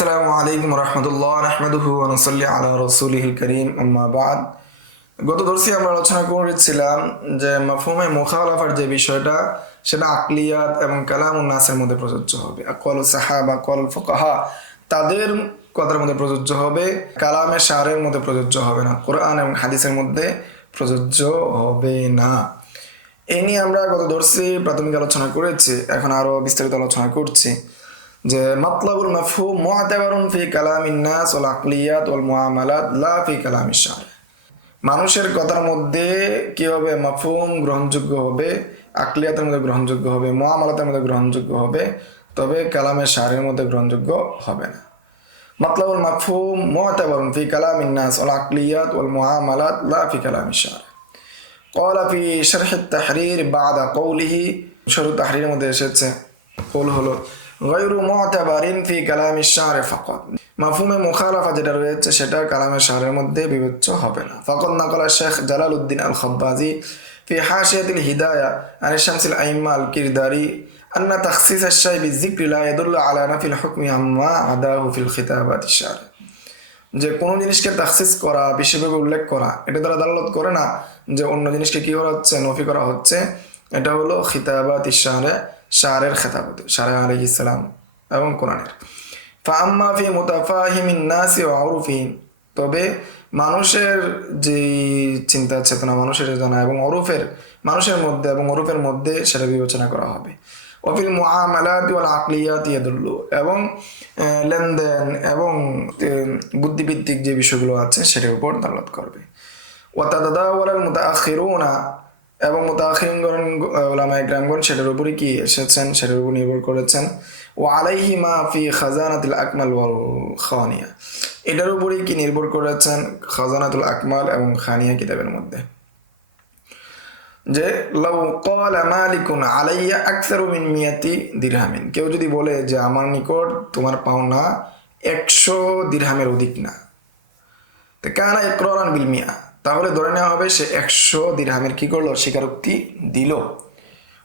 আসসালামু আলাইকুম রহমতুল্লাহ নাহমাদুহু ওয়া নুসাল্লি আলা রাসূলিহিল কারীম আম্মা বাদ। গত দর্শে আমরা আলোচনা করেছিলাম যে মাফহুমে মুখালাফার যে বিষয়টা সেটা আকলিয়াত এবং কালামুন নাসের মধ্যে প্রযোজ্য হবে। আকওয়ালুস সাহাবা, আকওয়ালুল ফুকাহা তাদের কথার মধ্যে প্রযোজ্য হবে, কালামে শারের মধ্যে প্রযোজ্য হবে না, কোরআন এবং হাদিসের মধ্যে প্রযোজ্য হবে না। এই নিয়ে আমরা গত দর্শে প্রাথমিক আলোচনা করেছি, এখন আরো বিস্তারিত আলোচনা করছি যে মাতলাবুল মাফহুম মুআতাবারুন ফি কালামিন নাস ওয়াল আকলিয়াত ওয়াল মুআমালাত লা ফি কালামিশ শার। মানুষের কথার মধ্যে কি হবে? মাফহুম গ্রহণযোগ্য হবে, আকলিয়াতের মধ্যে গ্রহণযোগ্য হবে, মুআমালাতের মধ্যে গ্রহণযোগ্য হবে, তবে কালামে শারের মধ্যে গ্রহণযোগ্য হবে না। মাতলাবুল মাফহুম মুআতাবারুন ফি কালামিন নাস ওয়াল আকলিয়াত ওয়াল মুআমালাত লা ফি কালামিশ শার। قال في شرح التحرير بعد قوله شرح التحرير মধ্যে এসেছে কৌল হলো গায়রু মুআতাবারিন ফি কালামিশ শার ফাকাত। মাফহুমে মুখালাফা যেটা রয়েছে সেটা কালামের শারের মধ্যে বিবেচ্য হবে না। ফাকাদ নাকালা শেখ জালালউদ্দিন আল খাব্বাজি ফি হাশিয়াতিল হিদায়া আন শামসিল আইম্মা আল কিরদারি আন্না তাখসিস আশ-শাই বিযিকরি লা ইয়াদুল্লু আলা নাফিল হুকমি আম্মা আদাহু ফিল খিতাবাতিশ শার। যে কোনো জিনিসকে তাখসিস করা, বিশেষভাবে উল্লেখ করা, এটা দ্বারা দালালত করে না যে অন্য জিনিসকে কি করা হচ্ছে, নফি করা হচ্ছে। এটা হলো খিতাবাতিশ শারে, শারের খেতাবতে, শারে আলাইহিস সালাম এবং কোরআনের। ফাআম্মা ফি মুতাফাহিমিন নাসি ওয়া উরুফিহিম, তবে মানুষের যে চিন্তা চেতনা, মানুষের জানা এবং ওরফের, মানুষের মধ্যে এবং ওরফের মধ্যে সেটা বিবেচনা করা হবে। ওয়াফিল মুআমালাতি ওয়াল আকলিয়াতি ইয়াদুল্লু, এবং লেনদেন এবং বুদ্ধিভিত্তিক যে বিষয়গুলো আছে সেটার উপর দালালত করবে। ওয়া তাতাদাওয়ালাল মুতাআখিরুনা, এবং মুতাআখিরিনগণ উলামায়ে কেরামগণ সেটার উপরই কি এসেছেন, সেটার উপর নির্ভর করেছেন। ওয়া আলাইহি মা ফি খাজানাতিল আকমাল ওয়াল খানিয়া, এটার উপরই কি নির্ভর করেছেন খাজানাতুল আকমাল এবং খানিয়া কিতাবের মধ্যে। যে লাউ ক্বালা মালিকুন আলাইয়া আকসারু মিন মিয়াতি দিরহামিন, কেউ যদি বলে যে আমার নিকট তোমার পাওনা 100 দিরহামের অধিক না, তো কানা ইকরারান বিল মিয়া, তাহলে ধরে নেওয়া হবে সে 100 দিরহামের কি করলো, স্বীকারোক্তি দিল।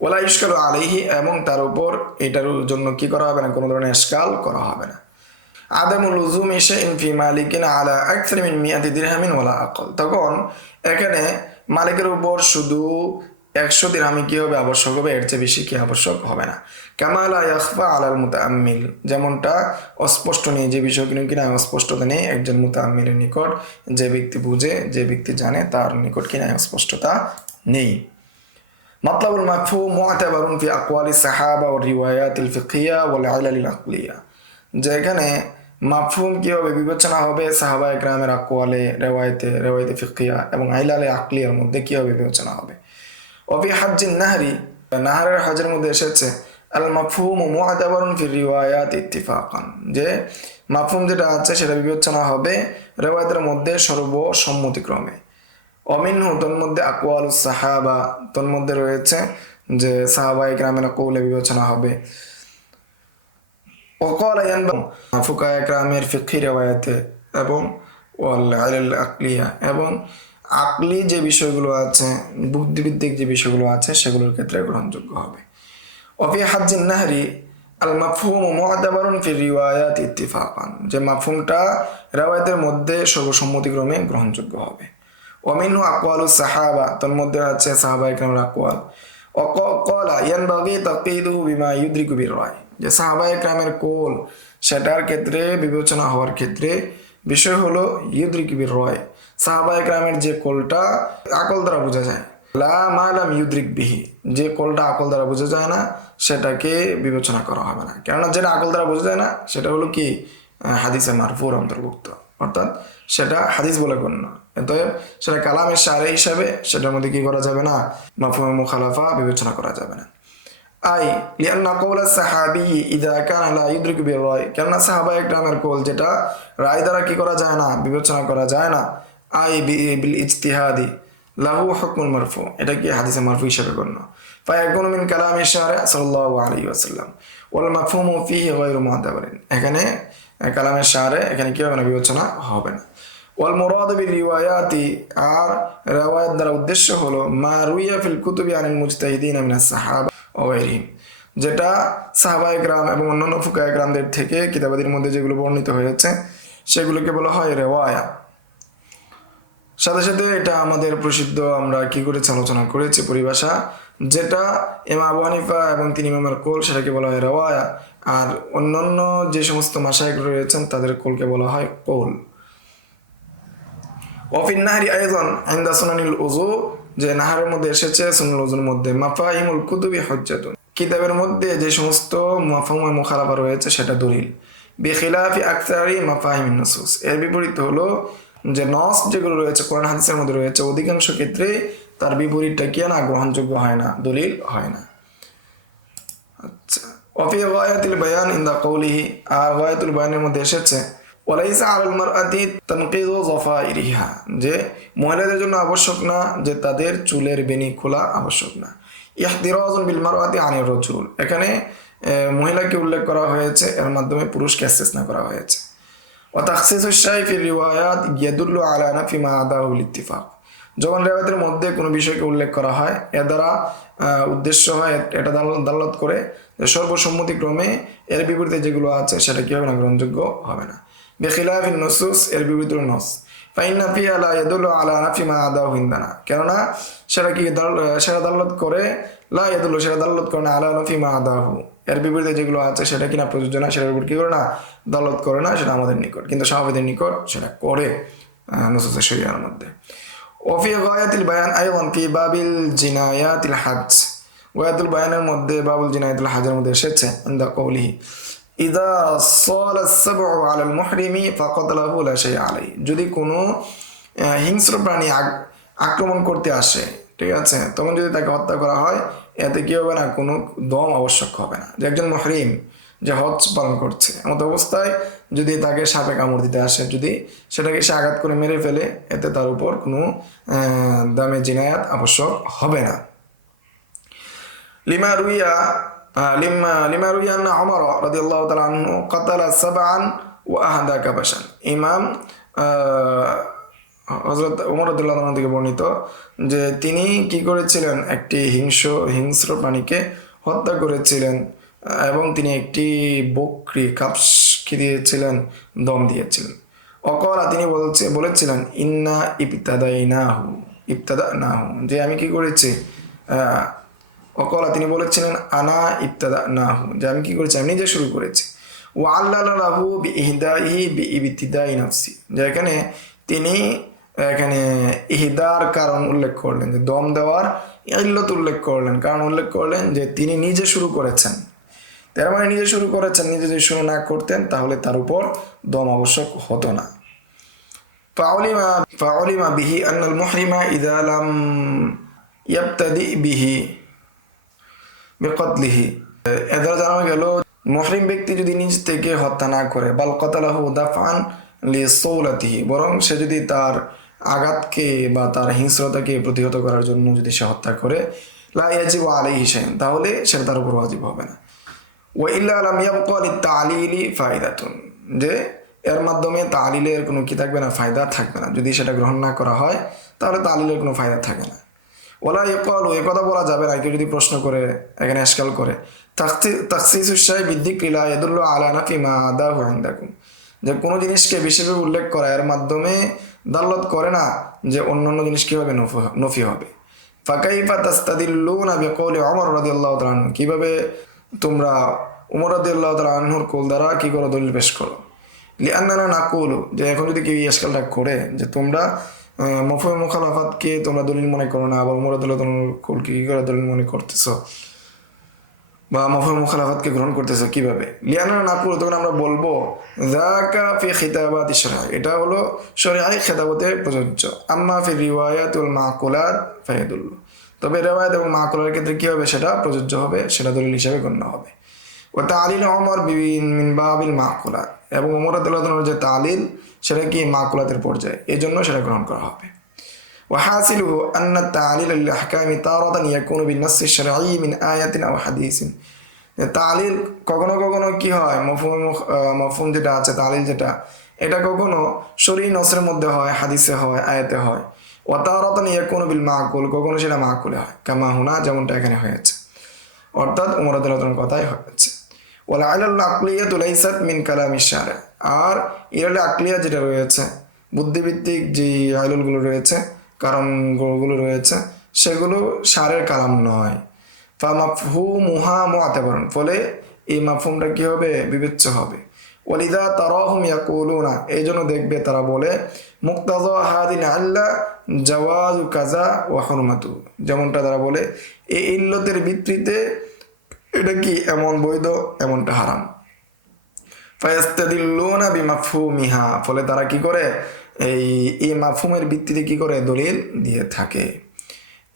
ওয়ালা ইশকালু আলাইহি, এবং তার উপর এটার জন্য কি করা হবে না, কোনো ধরনের ইশকাল করা হবে না। আদামুল লুজুমি শাইইন ফি মালিকিন আলা আকসার মিন মিয়াতি দিরহামিন ওয়ালা আকাল, তখন এখানে মালিকের উপর শুধু 100 দিরহামই কি হবে, আবশ্যক হবে, এর চেয়ে বেশি কি আবশ্যক হবে না। কামা লা ইয়াখফা আলাল মুতাআম্মিল, যেমনটা অস্পষ্ট নেই, যে বিষয়গুলো কিনা অস্পষ্টতা নেই একজন মুতাআম্মিলের নিকট, যে ব্যক্তি বুঝে, যে ব্যক্তি জানে তার নিকট কিনা অস্পষ্টতা নেই। মাতলাবুল মাফহুম মুআতাবারুন ফি আকওয়ালিস সাহাবা ওয়ার রিওয়ায়াতিল ফিকহিয়া ওয়াল ইলালিল আকলিয়া, যেখানে মাফহুম কি হবে, বিবেচনা হবে সাহাবায়ে কেরামের আকওয়ালে, রিওয়ায়াতে ফিকহিয়া এবং ইলালে আকলিয়ার মধ্যে কি হবে, বিবেচনা হবে। ওয়া ফি হাজ্জিন নাহরি, নাহরের হজের মধ্যে এসেছে আল মাফহুম মুআতাবারুন ফি রিওয়ায়াত ইত্তিফাকান, যে মাফহুম যেটা আছে সেটা বিবেচনা হবে রিওয়ায়াতের মধ্যে সর্বসম্মতিক্রমে। অমিনহু, তন্মধ্যে আকওয়ালুস সাহাবা, তন্মধ্যে রয়েছে যে সাহাবায়ে কেরামের কওলে বিবেচনা হবে। ওয়াকালা ইয়ানবা ফুকাহায়ে কেরামের ফিকহি রিওয়ায়াতে এবং ওয়াল ইলাল আকলিয়া, এবং আকলি যে বিষয়গুলো আছে, বুদ্ধিভিত্তিক যে বিষয়গুলো আছে সেগুলোর ক্ষেত্রে গ্রহণযোগ্য হবে। ওয়া ফি হাজ্জিন নাহরি আল মাফহুম মুআতাবারুন ফি রিওয়ায়াত ইত্তিফাকান, যে মাফহুমটা রিওয়ায়াতের মধ্যে সর্বসম্মতিক্রমে গ্রহণযোগ্য হবে। ওমিনহু আকওয়ালুস সাহাবা, তার মধ্যে আছে সাহাবায়ে কেরামের আকওয়াল। ওয়াকালা ইয়ানবাগি তাকঈদুহু বিমা ইউদরিকু বির রায়, যে সাহাবায়ে কেরামের কওল সেটার ক্ষেত্রে বিবেচনা হওয়ার ক্ষেত্রে বিষয় হলো ইউদরিকু বির রায়, সাহাবায়ে কেরামের যে কওলটা আকল দ্বারা বোঝা যায়, লা মা লাম ইউদরিক বিহি, যে কওলটা আকল দ্বারা বোঝা যায় না সেটাকে বিবেচনা করা হবে না। কেননা যেটা আকল দ্বারা বোঝা যায় না সেটা হলো কি হাদিসে মারফুর অন্তর্ভুক্ত, অর্থাৎ সেটা হাদিস বলে গণ্য, অতএব সেটা কালামের শারে হিসাবে সেটার মধ্যে কি করা যাবে না, মাফহুমে মুখালাফা বিবেচনা করা যাবে না। আই লিআন্না কওলা সাহাবী ইযা কানা লা ইউদরিকু বির রায়, কেননা সাহাবায়ে কেরামের কওল যেটা রায় দ্বারা কি করা যায় না, বিবেচনা করা যায় না। আই বিল ইজতিহাদি লাহু হুকমুল মারফু, এটা কি হাদিসে মারফু হিসাবে গণ্য। ফায়াকুনু মিন কালামি শারি সাল্লাল্লাহু আলাইহি ওয়াসাল্লাম ওয়াল মাফহুমু ফিহি গায়রু মুআতাবারিন, এখানে কালামের শারে এখানে কি হবে না, বিবেচনা হবে না। ওয়াল মুরাদু বির রিওয়ায়াতি, আর রিওয়ায়াত দ্বারা উদ্দেশ্য হলো মা রুইয়া ফিল কুতুবি আনিল মুজতাহিদিন মিনাস সাহাবা ওয়া গায়রিহিম, যেটা সাহাবায়ে কেরাম এবং অন্যান্য ফুকাহায়ে কেরামদের থেকে কিতাবাদির মধ্যে যেগুলো বর্ণিত হয়েছে সেগুলোকে বলা হয় রিওয়ায়া। সাথে সাথে এটা আমাদের প্রসিদ্ধ, আমরা কি করেছি আলোচনা করেছি পরিভাষা, যেটা ইমাম আবু হানিফা এবং তিন ইমামের কোল সেটাকে বলা হয় রিওয়ায়া, আর অন্যান্য যে সমস্ত মাশায়েখ রয়েছেন তাদের কোলকে বলা হয় কৌল। ওয়াফিন নাহরি আইযান ইনদা সুনানিল উযু, যে নাহারের মধ্যে এসেছে সুনানুল উযুর মধ্যে, মাফাহিমুল কুতুবি হুজ্জাতুন, কিতাবের মধ্যে যে সমস্ত মাফহুম মুখালাফা রয়েছে সেটা দলিল। বিখিলাফি আকসারি মাফাহিমিন নুসুস, এর বিপরীত হলো যে নস যেগুলো রয়েছে কোরআন হাদিসের মধ্যে রয়েছে অধিকাংশ ক্ষেত্রে তার বিপরীতটা কি না, গ্রহণযোগ্য হয় না, দলিল হয় না। আচ্ছা, ওয়াফি গায়াতুল বায়ান ইনদা কওলিহি, আর গায়াতুল বায়ানের মধ্যে এসেছে ওয়ালাইসা আলাল মারআতি তানকিযু যাফাইরিহা, যে মহিলাদের জন্য আবশ্যক না যে তাদের চুলের বেনি খোলা আবশ্যক না। ইহতিরাজুন বিল মারআতি আনির রাজুল, এখানে মহিলাকে উল্লেখ করা হয়েছে, এর মাধ্যমে পুরুষকে ইসতিসনা করা হয়েছে। ওয়া তাখসিসুশ শাই ফি রিওয়ায়াত ইয়াদুল্লু আলা নাফি মা আদাহু বিল ইত্তিফাক, যখন রিওয়ায়াতের মধ্যে কোনো বিষয়কে উল্লেখ করা হয় এর দ্বারা উদ্দেশ্য হয়, এটা দালালত করে যে সর্বসম্মতিক্রমে এর বিপরীতে যেগুলো আছে সেটা কি হবে না, গ্রহণযোগ্য হবে না। বিখিলাফিন নুসুস, এর বিপরীত নস, ফাইন্না ফিহা লা ইয়াদুল্লু আলা নাফি মা আদাহু ইনদানা, কেননা সেটা কি সেটা দালালত করে, লা ইয়াদুল্লু সেটা দালালত করে না, আলা নাফি মা আদাহু এর বিপরীতে যেগুলো আছে সেটা কিনা প্রযোজ্য না, সেটার উপর কি করে না, দালালত করে না, সেটা আমাদের নিকট, কিন্তু সাহাবাদের নিকট সেটা করে নুসুসে শরিয়ার মধ্যে। ওফি গায়াতুল বায়ান আইদান ফি বাবিল জিনায়াতিল হজ, গায়াতুল বায়ানের মধ্যে বাবুল জিনায়াতুল হজের মধ্যে এসেছে ইনদা কওলিহি ইযা সালা আস-সাবউ আলাল মুহরিমি ফাকাতালাহু লা শাইআ আলাইহি, যদি কোনো হিংস্র প্রাণী আক্রমণ করতে আসে, ঠিক আছে, তখন যদি তাকে হত্যা করা হয় এতে কি হবে না, কোনো দম আবশ্যক হবে না। যে একজন মুহরিম যে হজ পালন করছে এমত অবস্থায় যদি তাকে সাপে কামড় দিতে আসে, যদি সেটাকে সে আঘাত করে মেরে ফেলে, এতে তার উপর কোনো দামে জিনায়াত আবশ্যক হবে না। লিমা রুইয়া আন্না উমর রাদিয়াল্লাহু তাআলা আনহু কাতালা সাবআন ওয়া আহদা কাবাশান, ইমাম হযরত ওমর রাদিয়াল্লাহু তাআলা থেকে বর্ণিত যে তিনি কি করেছিলেন, একটি হিংস্র প্রাণীকে হত্যা করেছিলেন এবং তিনি একটি বকরি কাবশকে দিয়েছিলেন, দম দিয়েছিলেন। অকলা তিনি বলেছিলেন ইন্না ইবতাদাইনাহু, যে আমি কি করেছি, অকলা তিনি বলেছিলেন আনা ইবতাদানাহু, যে আমি কি করেছি, আমি নিজে শুরু করেছি। ওয়াল্লা লাহু বিইহদাইহি বিইবতিদাই নাফসি, যে এখানে তিনি ইহদার কারণ উল্লেখ করলেন, যে দম দেওয়ার ইল্লত উল্লেখ করলেন, কারণ উল্লেখ করলেন যে তিনি নিজে শুরু করেছেন, তার মানে নিজে শুরু করেছেন, নিজে যদি শুরু না করতেন তাহলে তার উপর দম আবশ্যক হতো না। ফাউলিমা বিহি আন্নাল মুহরিমা ইযা লাম ইয়াবতাদি বিহি বিকতলিহি, এদের জানা গেল মুহরিম ব্যক্তি যদি নিজ থেকে হত্যা না করে, বাল কাতালাহু দাফআন লিসাওলাতিহি, বরং সে যদি তার আঘাতকে বা তার হিংস্রতাকে প্রতিহত করার জন্য যদি সে হত্যা করে, লা ইয়াজিবু আলাইহি শাইউন, তাহলে সেটা তার উপর ওয়াজিব হবে না। ওয়া ইল্লা লাম ইয়াবকা লিতা'লিলি ফায়দাতুন, যে এর মাধ্যমে তা'লিলের কোনো কি থাকবে না, ফায়দা থাকবে না, যদি সেটা গ্রহণ না করা হয় তাহলে তা'লিলের কোনো ফায়দা থাকে না। ওয়ালা ইয়াকালু, এই কথা বলা যাবে না, কেউ যদি প্রশ্ন করে এখানে ইশকাল করে, তাখসিসুশ শাই বিযিকরি লা ইয়াদুল্লু আলা নাফি মা আদাহু ইনদাকুম, যে কোনো জিনিসকে বিশেষভাবে উল্লেখ করা এর মাধ্যমে দালালত করে না যে অন্যান্য জিনিস কি হবে, নফি হবে। ফাকাইফা তাস্তাদিল্লুনা বিকওলি ওমর রাদিয়াল্লাহু তাআলা আনহু, কিভাবে তোমরা ওমর রাদিয়াল্লাহু তাআলা আনহুর কওল দ্বারা কি করো, দলিল পেশ করো। লিআন্নানা নাকুলু, যে এখন যদি কেউ ইশকালটা করে যে তোমরা মফহুম মুখালাফাতকে তোমরা দলিল মনে করো না, আবার ওমর রাদিয়াল্লাহু তাআলা আনহুর কওলকে কি করে দলিল মনে করতেছো, বা মফহুম মুখালাফাতকে গ্রহণ করতেছো কিভাবে। লিআন্নানা নাকুলু, তখন আমরা বলবো যাকা ফি খিতাবাতি শরঈ, এটা হলো শরঈ খিতাবতে প্রযোজ্য। আম্মা ফি রিওয়ায়াত ওয়াল মাকুলাত ফায়াদুল্লু, তবে রিওয়ায়াত এবং মাকুলার ক্ষেত্রে কি হবে, সেটা প্রযোজ্য হবে, সেটা দলিল হিসেবে গণ্য হবে। ওয়া তা'লিল ওমর মিন বাবিল মাকুলাত, এবং ওমর রাদিয়াল্লাহু তাআলার যে তা'লিল সেটা কি মাকুলাতের পর্যায়ে, এজন্য সেটা গ্রহণ করা হবে। ওয়া হাসিলুহু আন্না তা'লিল লিল আহকামি তারাতান ইয়াকুনু বিন নাসস আশ-শারঈ মিন আয়াতিন আও হাদিসিন, তা'লিল কখনো কখনো কি হয়, মফহুম যেটা আছে, তা'লিল যেটা, এটা কখনো শরঈ নসের মধ্যে হয়, হাদিসে হয়, আয়াতে হয়। ওয়া তারাতান ইয়াকুনু বিল মাকুল, কখনো সেটা মাকুলে হয়, কামা হুনা, যেমনটা এখানে হয়েছে। অর্থাৎ ওমর রাদিয়াল্লাহু আনহুর কথাই হচ্ছে। ওয়াল ইলাল আকলিয়াতু লাইসাত মিন কালামিশ শারি', আর ইলাল আকলিয়া যেটা রয়েছে, বুদ্ধিভিত্তিক যে আইলগুলো রয়েছে, কারণগুলো রয়েছে, সেগুলো শারের কালাম নয়। ফা মাফহুমুহা মুআতাবারুন, ফলে এই মাফহুমটা কি হবে, বিবেচ্য হবে। ওয়ালিদা তারাহুম ইয়াকুলুনা, এই জন্য দেখবে তারা বলে মুক্তাযা হাদিল আল্লা জাওয়াজু কাযা ওয়া হুরমাতু, যেমনটা তারা বলে এই ইল্লতের ভিত্তিতে এটা কি এমন বৈধ, এমনটা হারাম। ফায়াস্তাদিল্লুনা বিমাফহুমিহা, ফলে তারা কি করে এই মাফহুমের ভিত্তিতে কি করে দলিল দিয়ে থাকে।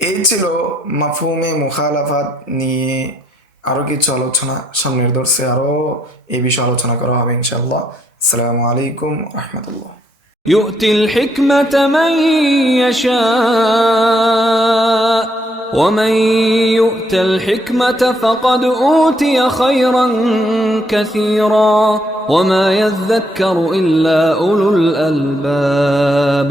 এই ছিল মাফহুমে মুখালাফাত নিয়ে আরো কিছু আলোচনা। সামনের দর্শে আরো এই বিষয়ে আলোচনা করা হবে ইনশাআল্লাহ। আসসালামু আলাইকুম ওয়া রাহমাতুল্লাহ। يؤتي الحكمة من يشاء ومن يؤت الحكمة فقد أوتي خيرا كثيرا وما يذكر إلا أولو الألباب.